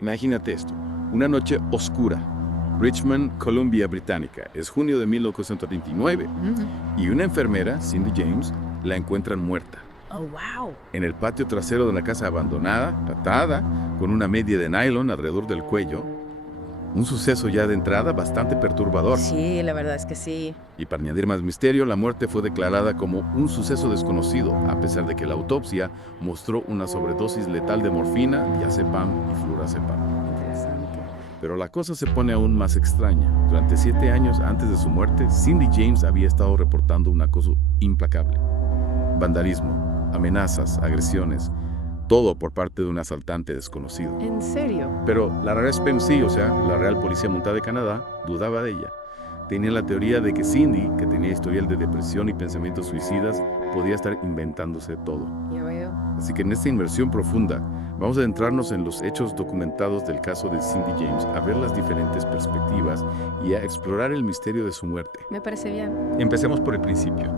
Imagínate esto, una noche oscura, Richmond, Columbia Británica, es junio de 1939, y una enfermera, Cindy James, la encuentran muerta Oh, wow. en el patio trasero de una casa abandonada, atada, con una media de nylon alrededor del cuello. Un suceso ya de entrada bastante perturbador. Sí, la verdad es que sí. Y para añadir más misterio, la muerte fue declarada como un suceso desconocido, a pesar de que la autopsia mostró una sobredosis letal de morfina, diazepam y flurazepam. Interesante. Pero la cosa se pone aún más extraña. Durante 7 años antes de su muerte, Cindy James había estado reportando un acoso implacable. Vandalismo, amenazas, agresiones, todo por parte de un asaltante desconocido. ¿En serio? Pero la RSPMC, o sea, la Real Policía Montada de Canadá, dudaba de ella. Tenía la teoría de que Cindy, que tenía historial de depresión y pensamientos suicidas, podía estar inventándose todo. Ya veo. Así que en esta inmersión profunda, vamos a adentrarnos en los hechos documentados del caso de Cindy James, a ver las diferentes perspectivas y a explorar el misterio de su muerte. Me parece bien. Empecemos por el principio.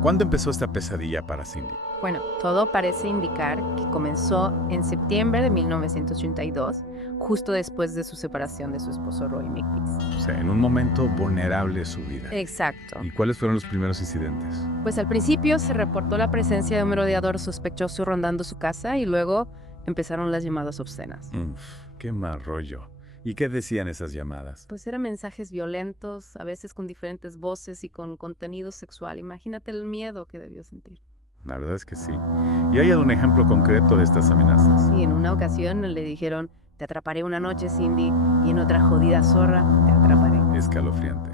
¿Cuándo empezó esta pesadilla para Cindy? Bueno, todo parece indicar que comenzó en septiembre de 1982, justo después de su separación de su esposo Roy Makepeace. O sea, en un momento vulnerable de su vida. Exacto. ¿Y cuáles fueron los primeros incidentes? Pues al principio se reportó la presencia de un merodeador sospechoso rondando su casa y luego empezaron las llamadas obscenas. Qué mal rollo. ¿Y qué decían esas llamadas? Pues eran mensajes violentos, a veces con diferentes voces y con contenido sexual. Imagínate el miedo que debió sentir. La verdad es que sí. ¿Y hay algún ejemplo concreto de estas amenazas? Sí, en una ocasión le dijeron, te atraparé una noche, Cindy, y en otra jodida zorra, te atraparé. Escalofriante.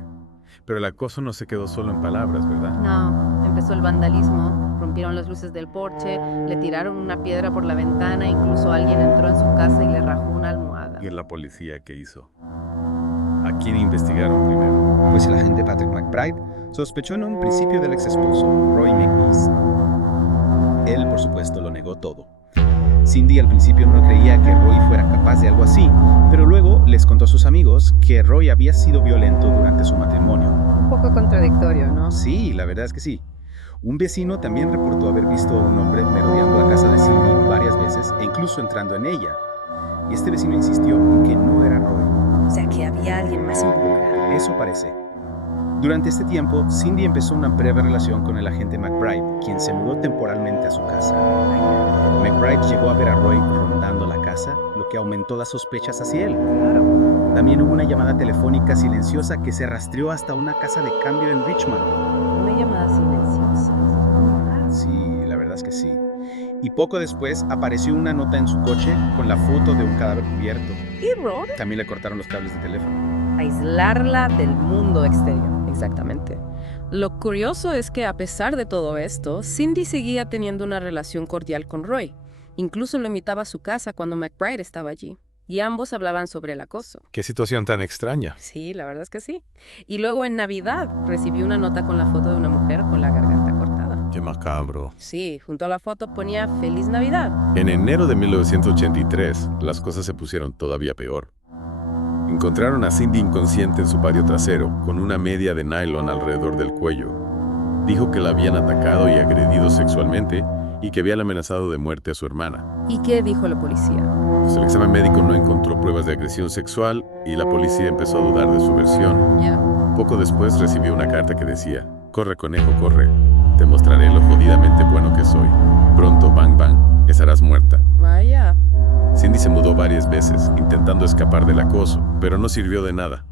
Pero el acoso no se quedó solo en palabras, ¿verdad? No, empezó el vandalismo, rompieron las luces del porche, le tiraron una piedra por la ventana, incluso alguien entró en su casa y le rajó una almohada. ¿Y en la policía qué hizo? ¿A quién investigaron primero? Pues el agente Patrick McBride sospechó en un principio del ex esposo, Roy Makepeace. Él, por supuesto, lo negó todo. Cindy al principio no creía que Roy fuera capaz de algo así, pero luego les contó a sus amigos que Roy había sido violento durante su matrimonio. Un poco contradictorio, ¿no? Sí, la verdad es que sí. Un vecino también reportó haber visto a un hombre merodeando la casa de Cindy varias veces e incluso entrando en ella. Y este vecino insistió en que no era Roy. O sea, que había alguien más involucrado. Eso parece. Durante este tiempo, Cindy empezó una breve relación con el agente McBride, quien se mudó temporalmente a su casa. McBride llegó a ver a Roy rondando la casa, lo que aumentó las sospechas hacia él. Claro. También hubo una llamada telefónica silenciosa que se rastreó hasta una casa de cambio en Richmond. Una llamada silenciosa. Muy raro. Sí, la verdad es que sí. Y poco después apareció una nota en su coche con la foto de un cadáver cubierto. ¿Y Roy? También le cortaron los cables de teléfono. Aislarla del mundo exterior. Exactamente. Lo curioso es que a pesar de todo esto, Cindy seguía teniendo una relación cordial con Roy. Incluso lo invitaba a su casa cuando McBride estaba allí. Y ambos hablaban sobre el acoso. Qué situación tan extraña. Sí, la verdad es que sí. Y luego en Navidad recibió una nota con la foto de una mujer con la garganta cortada. Qué macabro. Sí, junto a la foto ponía Feliz Navidad. En enero de 1983, las cosas se pusieron todavía peor. Encontraron a Cindy inconsciente en su patio trasero, con una media de nylon alrededor del cuello. Dijo que la habían atacado y agredido sexualmente y que habían amenazado de muerte a su hermana. ¿Y qué dijo la policía? Pues el examen médico no encontró pruebas de agresión sexual y la policía empezó a dudar de su versión. Ya. Poco después recibió una carta que decía: corre conejo, corre, te mostraré lo jodidamente bueno que soy. Pronto, bang bang, estarás muerta. Vaya. Cindy se mudó varias veces, intentando escapar del acoso, pero no sirvió de nada.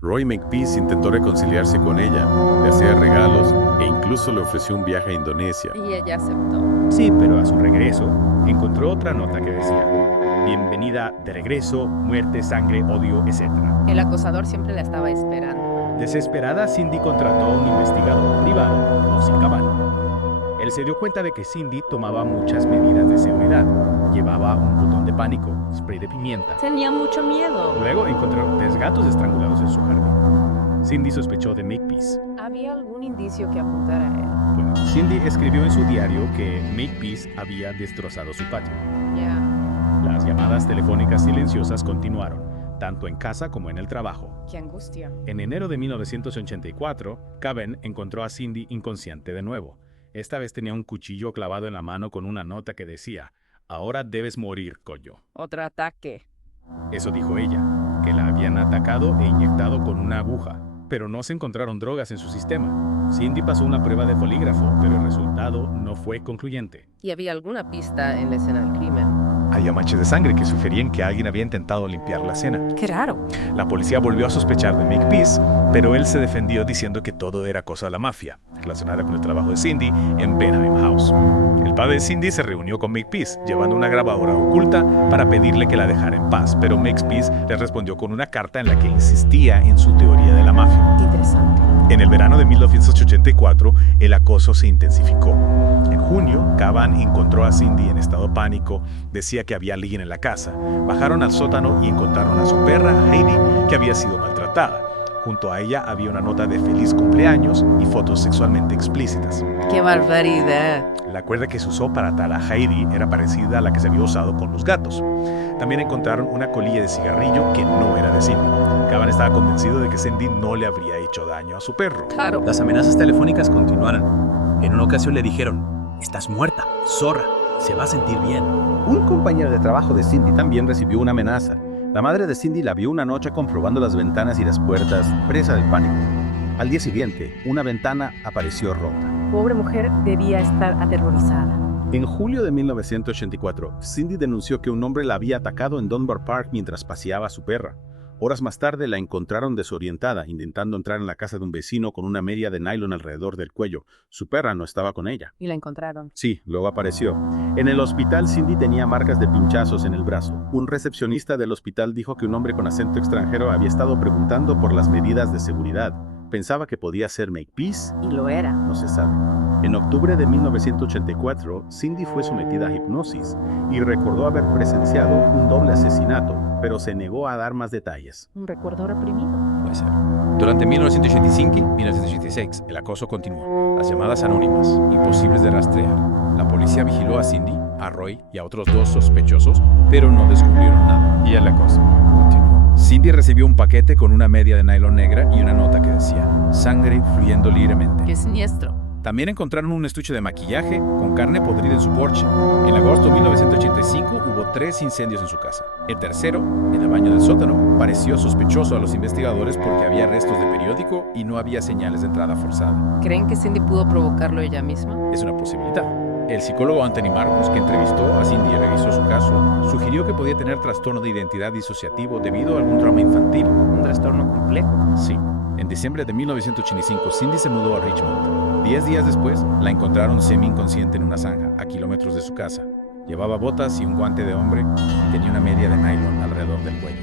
Roy Makepeace intentó reconciliarse con ella, le hacía regalos e incluso le ofreció un viaje a Indonesia. Y ella aceptó. Sí, pero a su regreso encontró otra nota que decía: bienvenida de regreso, muerte, sangre, odio, etc. El acosador siempre la estaba esperando. Desesperada, Cindy contrató a un investigador privado, Ozzy Cabana. Él se dio cuenta de que Cindy tomaba muchas medidas de seguridad. Llevaba un botón de pánico, spray de pimienta. Tenía mucho miedo. Luego encontró 3 gatos estrangulados en su jardín. Cindy sospechó de Makepeace. ¿Había algún indicio que apuntara a él? Bueno, Cindy escribió en su diario que Makepeace había destrozado su patio. Ya. Las llamadas telefónicas silenciosas continuaron, tanto en casa como en el trabajo. Qué angustia. En enero de 1984, Caben encontró a Cindy inconsciente de nuevo. Esta vez tenía un cuchillo clavado en la mano con una nota que decía: ahora debes morir, coño. Otro ataque. Eso dijo ella, que la habían atacado e inyectado con una aguja, pero no se encontraron drogas en su sistema. Cindy pasó una prueba de polígrafo, pero el resultado no fue concluyente. ¿Y había alguna pista en la escena del crimen? Había manchas de sangre que sugerían que alguien había intentado limpiar la escena. Qué raro. La policía volvió a sospechar de Makepeace, pero él se defendió diciendo que todo era cosa de la mafia, relacionada con el trabajo de Cindy en Benheim House. El padre de Cindy se reunió con Makepeace, llevando una grabadora oculta para pedirle que la dejara en paz, pero Makepeace le respondió con una carta en la que insistía en su teoría de la mafia. Interesante. En el verano de 1984, el acoso se intensificó. En junio, Caban encontró a Cindy en estado de pánico, decía que había alguien en la casa. Bajaron al sótano y encontraron a su perra, Heidi, que había sido maltratada. Junto a ella había una nota de feliz cumpleaños y fotos sexualmente explícitas. ¡Qué barbaridad! La cuerda que se usó para atar a Heidi era parecida a la que se había usado con los gatos. También encontraron una colilla de cigarrillo que no era de Cindy. Caban estaba convencido de que Cindy no le habría hecho daño a su perro. Claro. Las amenazas telefónicas continuaron. En una ocasión le dijeron: "Estás muerta, zorra, se va a sentir bien". Un compañero de trabajo de Cindy también recibió una amenaza. La madre de Cindy la vio una noche comprobando las ventanas y las puertas, presa del pánico. Al día siguiente, una ventana apareció rota. Pobre mujer debía estar aterrorizada. En julio de 1984, Cindy denunció que un hombre la había atacado en Dunbar Park mientras paseaba a su perra. Horas más tarde la encontraron desorientada, intentando entrar en la casa de un vecino con una media de nylon alrededor del cuello. Su perra no estaba con ella. Y la encontraron. Sí, luego apareció. En el hospital, Cindy tenía marcas de pinchazos en el brazo. Un recepcionista del hospital dijo que un hombre con acento extranjero había estado preguntando por las medidas de seguridad. Pensaba que podía ser Makepeace. Y lo era. No se sabe. En octubre de 1984, Cindy fue sometida a hipnosis y recordó haber presenciado un doble asesinato, pero se negó a dar más detalles. Un recuerdo reprimido. Puede ser. Durante 1985 y 1986, el acoso continuó. Las llamadas anónimas, imposibles de rastrear. La policía vigiló a Cindy, a Roy y a otros 2 sospechosos, pero no descubrieron nada. Y el acoso continuó. Cindy recibió un paquete con una media de nylon negra y una nota que decía: "Sangre fluyendo libremente". ¡Qué siniestro! También encontraron un estuche de maquillaje con carne podrida en su porche. En agosto de 1985 hubo 3 incendios en su casa. El tercero, en el baño del sótano, pareció sospechoso a los investigadores porque había restos de periódico y no había señales de entrada forzada. ¿Creen que Cindy pudo provocarlo ella misma? Es una posibilidad. El psicólogo Anthony Marcus, que entrevistó a Cindy y revisó su caso, sugirió que podía tener trastorno de identidad disociativo debido a algún trauma infantil. Un trastorno complejo. Sí. En diciembre de 1985, Cindy se mudó a Richmond. 10 días después, la encontraron semi-inconsciente en una zanja, a kilómetros de su casa. Llevaba botas y un guante de hombre y tenía una media de nylon alrededor del cuello.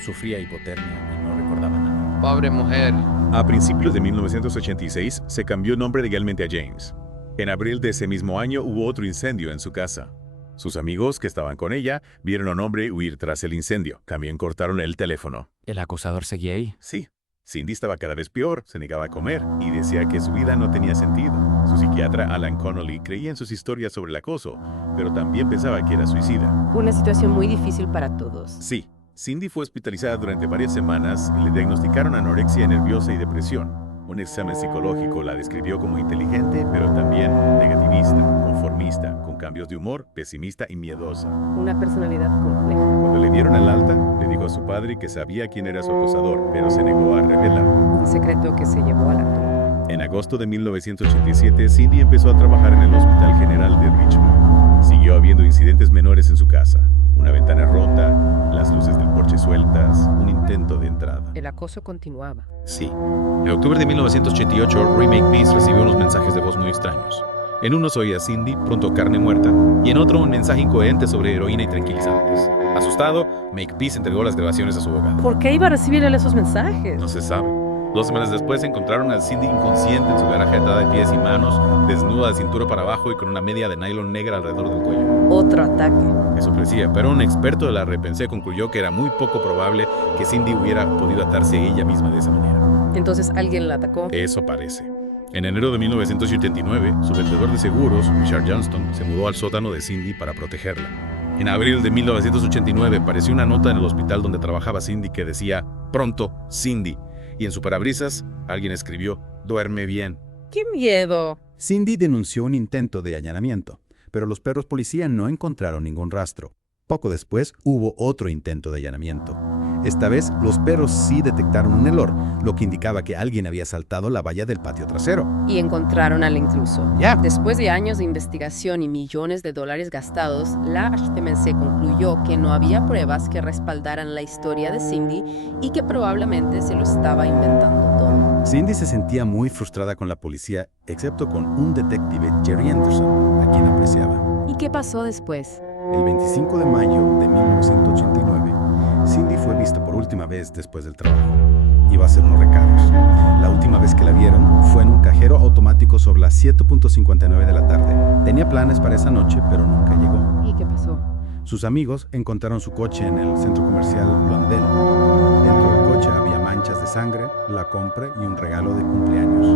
Sufría hipotermia y no recordaba nada. Pobre mujer. A principios de 1986 se cambió nombre legalmente a James. En abril de ese mismo año hubo otro incendio en su casa. Sus amigos que estaban con ella vieron a un hombre huir tras el incendio. También cortaron el teléfono. ¿El acosador seguía ahí? Sí. Cindy estaba cada vez peor, se negaba a comer y decía que su vida no tenía sentido. Su psiquiatra Alan Connolly creía en sus historias sobre el acoso, pero también pensaba que era suicida. Una situación muy difícil para todos. Sí, Cindy fue hospitalizada durante varias semanas y le diagnosticaron anorexia nerviosa y depresión. Un examen psicológico la describió como inteligente, pero también negativista, conformista, con cambios de humor, pesimista y miedosa. Una personalidad compleja. Cuando le dieron el alta, le dijo a su padre que sabía quién era su acosador, pero se negó a revelarlo. Un secreto que se llevó a la tumba. En agosto de 1987, Cindy empezó a trabajar en el Hospital General de Richmond. Siguió habiendo incidentes menores en su casa. Una ventana rota, las luces del porche sueltas, un intento de entrada. El acoso continuaba. Sí. En octubre de 1988, Roy Makepeace recibió unos mensajes de voz muy extraños. En uno se oía a Cindy, pronto carne muerta, y en otro un mensaje incoherente sobre heroína y tranquilizantes. Asustado, Makepeace entregó las grabaciones a su abogado. ¿Por qué iba a recibir él esos mensajes? No se sabe. 2 semanas después encontraron a Cindy inconsciente en su garaje atada de pies y manos, desnuda de cintura para abajo y con una media de nylon negra alrededor del cuello. Otro ataque. Eso parecía, pero un experto de la repensé concluyó que era muy poco probable que Cindy hubiera podido atarse a ella misma de esa manera. Entonces alguien la atacó. Eso parece. En enero de 1989, su vendedor de seguros, Richard Johnston, se mudó al sótano de Cindy para protegerla. En abril de 1989 apareció una nota en el hospital donde trabajaba Cindy que decía: "Pronto, Cindy". Y en su parabrisas, alguien escribió: "Duerme bien". ¡Qué miedo! Cindy denunció un intento de allanamiento, pero los perros policía no encontraron ningún rastro. Poco después hubo otro intento de allanamiento. Esta vez los perros sí detectaron un olor, lo que indicaba que alguien había saltado la valla del patio trasero. Y encontraron al intruso. Ya. Después de años de investigación y millones de dólares gastados, la HTMC concluyó que no había pruebas que respaldaran la historia de Cindy y que probablemente se lo estaba inventando todo. Cindy se sentía muy frustrada con la policía, excepto con un detective, Jerry Anderson, a quien apreciaba. ¿Y qué pasó después? El 25 de mayo de 1989, Cindy fue vista por última vez después del trabajo. Iba a hacer unos recados. La última vez que la vieron fue en un cajero automático sobre las 7:59 de la tarde. Tenía planes para esa noche, pero nunca llegó. ¿Y qué pasó? Sus amigos encontraron su coche en el centro comercial Blondel. Dentro del coche había manchas de sangre, la compra y un regalo de cumpleaños.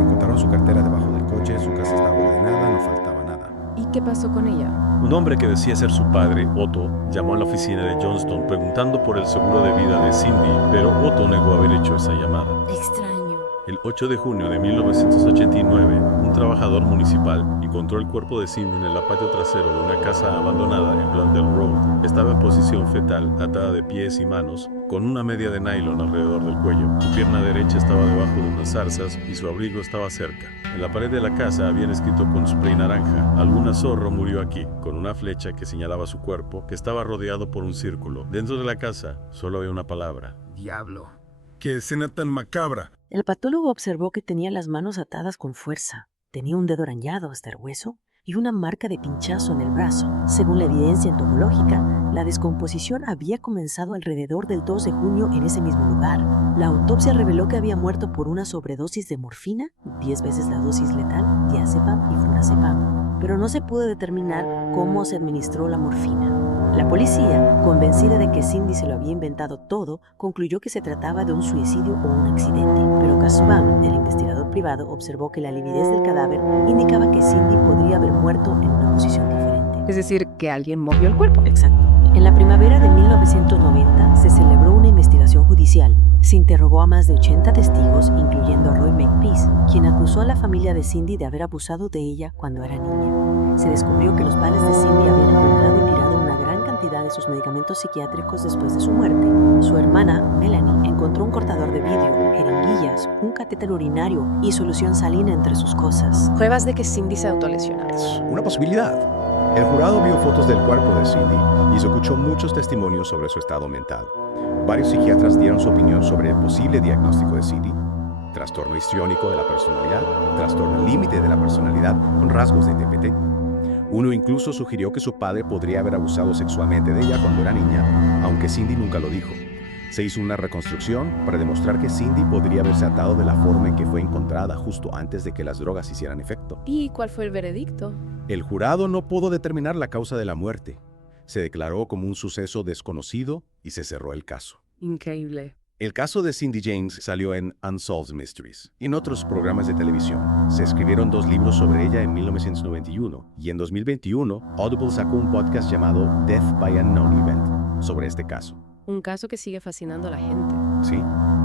Encontraron su cartera debajo del coche, su casa estaba ordenada, no faltaba nada. ¿Y qué pasó con ella? Un hombre que decía ser su padre, Otto, llamó a la oficina de Johnston preguntando por el seguro de vida de Cindy, pero Otto negó haber hecho esa llamada. Extraño. El 8 de junio de 1989, un trabajador municipal encontró el cuerpo de Cindy en el patio trasero de una casa abandonada en Blundell Road. Estaba en posición fetal, atada de pies y manos, con una media de nylon alrededor del cuello. Su pierna derecha estaba debajo de unas zarzas y su abrigo estaba cerca. En la pared de la casa habían escrito con spray naranja: "Alguna zorro murió aquí", con una flecha que señalaba su cuerpo, que estaba rodeado por un círculo. Dentro de la casa solo había una palabra: diablo. ¡Qué escena tan macabra! El patólogo observó que tenía las manos atadas con fuerza, tenía un dedo arañado hasta el hueso y una marca de pinchazo en el brazo. Según la evidencia entomológica, la descomposición había comenzado alrededor del 2 de junio en ese mismo lugar. La autopsia reveló que había muerto por una sobredosis de morfina, 10 veces la dosis letal, diazepam y flurazepam, pero no se pudo determinar cómo se administró la morfina. La policía, convencida de que Cindy se lo había inventado todo, concluyó que se trataba de un suicidio o un accidente. Pero Kasubam, el investigador privado, observó que la lividez del cadáver indicaba que Cindy podría haber muerto en una posición diferente. Es decir, que alguien movió el cuerpo. Exacto. En la primavera de 1990 se celebró una investigación judicial. Se interrogó a más de 80 testigos, incluyendo a Roy Makepeace, quien acusó a la familia de Cindy de haber abusado de ella cuando era niña. Se descubrió que los padres de Cindy habían encontrado y tirado una gran cantidad de sus medicamentos psiquiátricos después de su muerte. Su hermana, Melanie, encontró un cortador de vidrio, jeringuillas, un catéter urinario y solución salina entre sus cosas. Pruebas de que Cindy se autolesionara. Es una posibilidad. El jurado vio fotos del cuerpo de Cindy y se escuchó muchos testimonios sobre su estado mental. Varios psiquiatras dieron su opinión sobre el posible diagnóstico de Cindy: trastorno histriónico de la personalidad, trastorno límite de la personalidad con rasgos de TPT. Uno incluso sugirió que su padre podría haber abusado sexualmente de ella cuando era niña, aunque Cindy nunca lo dijo. Se hizo una reconstrucción para demostrar que Cindy podría haberse atado de la forma en que fue encontrada justo antes de que las drogas hicieran efecto. ¿Y cuál fue el veredicto? El jurado no pudo determinar la causa de la muerte. Se declaró como un suceso desconocido y se cerró el caso. Increíble. El caso de Cindy James salió en Unsolved Mysteries y en otros programas de televisión. Se escribieron 2 libros sobre ella en 1991 y en 2021 Audible sacó un podcast llamado Death by Unknown Event sobre este caso. Un caso que sigue fascinando a la gente. Sí,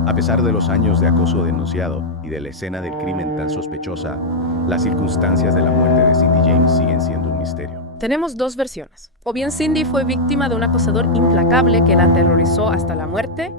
a pesar de los años de acoso denunciado y de la escena del crimen tan sospechosa, las circunstancias de la muerte de Cindy James siguen siendo un misterio. Tenemos 2 versiones. O bien Cindy fue víctima de un acosador implacable que la aterrorizó hasta la muerte,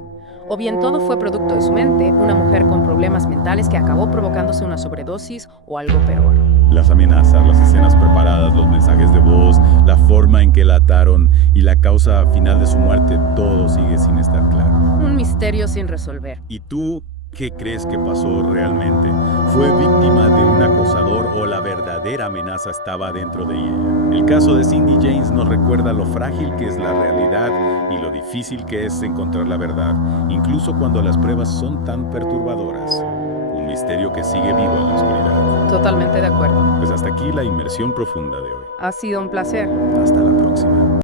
o bien todo fue producto de su mente, una mujer con problemas mentales que acabó provocándose una sobredosis o algo peor. Las amenazas, las escenas preparadas, los mensajes de voz, la forma en que la ataron y la causa final de su muerte, todo sigue sin estar claro. Un misterio sin resolver. ¿Y tú qué crees que pasó realmente? ¿Fue víctima de un acosador o la verdadera amenaza estaba dentro de ella? El caso de Cindy James nos recuerda lo frágil que es la realidad y lo difícil que es encontrar la verdad, incluso cuando las pruebas son tan perturbadoras. Un misterio que sigue vivo en la oscuridad. Totalmente de acuerdo. Pues hasta aquí la inmersión profunda de hoy. Ha sido un placer. Hasta la próxima.